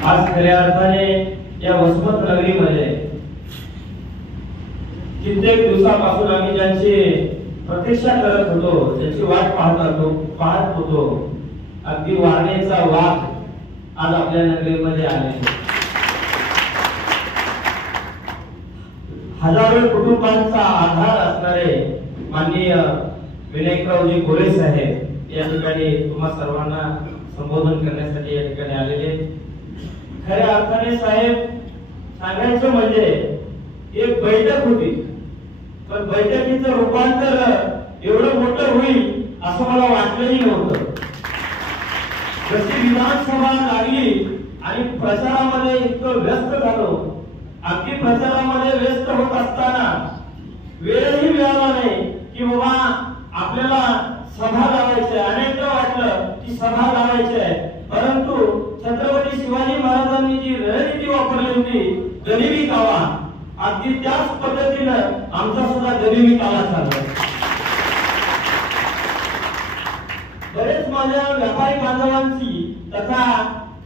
आज खऱ्या अर्थाने या वसमत नगरीमध्ये कित्येक दिवसापासून आम्ही ज्यांची प्रतीक्षा करत होतो ज्यांची वाट पाहत होतो पाहत होतो अगदी वारणेचा वाघ आज आपल्या नगरीमध्ये आले हजारो कुटुंबांचा आधार असणारे माननीय विनायकरावजी गोरे साहेब या ठिकाणी तुम्हा सर्वांना संबोधन करण्यासाठी या ठिकाणी आलेले. खऱ्या अर्थाने साहेब सांगायचं म्हणजे एक बैठक होती. पण बैठकीचं रूपांतर एवढं मोठं होईल असं मला वाटलंही नव्हतं. जशी विधानसभा लागली आणि प्रचारामध्ये इतकं व्यस्त झालो अगदी प्रचारामध्ये व्यस्त होत असताना वेळही मिळाला नाही की बाबा आपल्याला सभा लावायची आहे. अनेकदा वाटलं की सभा लावायची आहे. मुलींनी वापरली गनिमी कावा. अगदी त्याच पद्धतीनं आमचा सुद्धा गनिमी कावा झाला. बरेच माझ्या व्यापारी बांधवांची तथा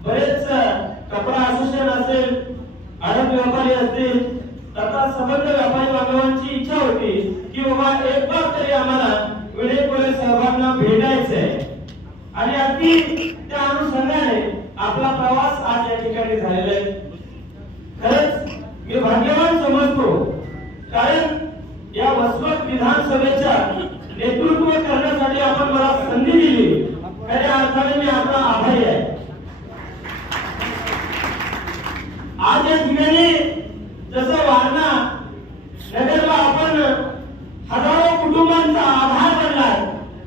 बरेच कपडा असोसिएशन असेल अरब व्यापारी असतील तथा संबंध व्यापारी बांधवांची इच्छा होती की बाबा एक बार तरी आम्हाला विनय कोले साहेबांना भेटायचंय. आणि अगदी त्या अनुषंगाने आपला प्रवास आज या ठिकाणी झालेला आहे. कारण या वसमत विधानसभेच्या नेतृत्व करण्यासाठी आपण मला संधी दिली. खऱ्या अर्थाने मी आपला आभारी आहे. आज या ठिकाणी जसं वारणा नगरला आपण हजारो कुटुंबांचा आधार बनलाय.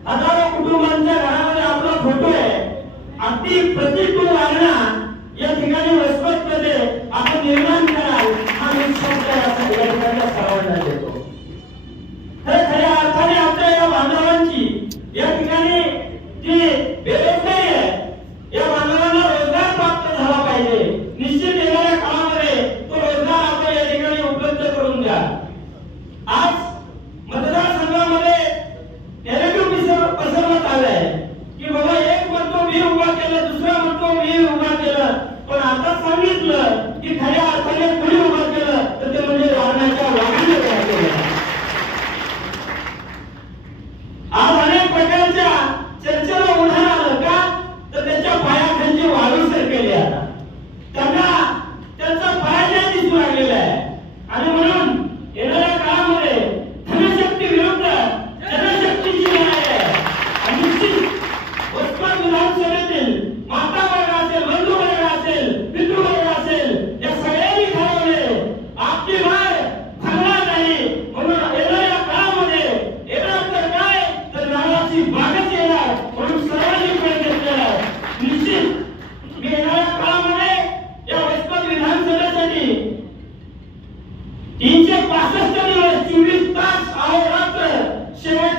हजारो कुटुंबांच्या घरामध्ये आपला फोटो आहे. अगदी प्रतिकूल वारणा या ठिकाणी वसमत मध्ये आपण निर्माण करा हा मी शब्द या ठिकाणी सर्वांना देतो तर खऱ्या अर्थाने आपल्या या बांधवांची या ठिकाणी जी बेरोजगारी आहे या बांधवांना रोजगार प्राप्त झाला पाहिजे निश्चित येणाऱ्या काळामध्ये तो रोजगार आपण या ठिकाणी उपलब्ध करून द्या आज मतदारसंघामध्ये नेगेटिव्ह पसर- पसरवण्यात आलंय की बाबा एक म्हणतो मी उभा केलं दुसरा म्हणतो मी उभा केलं पण आता सांगितलं की खऱ्या अर्थाने कुणी उभं केलं तर ते म्हणजे रावणाच्या वाघाने उभा केलं. आज अनेक प्रकारच्या She went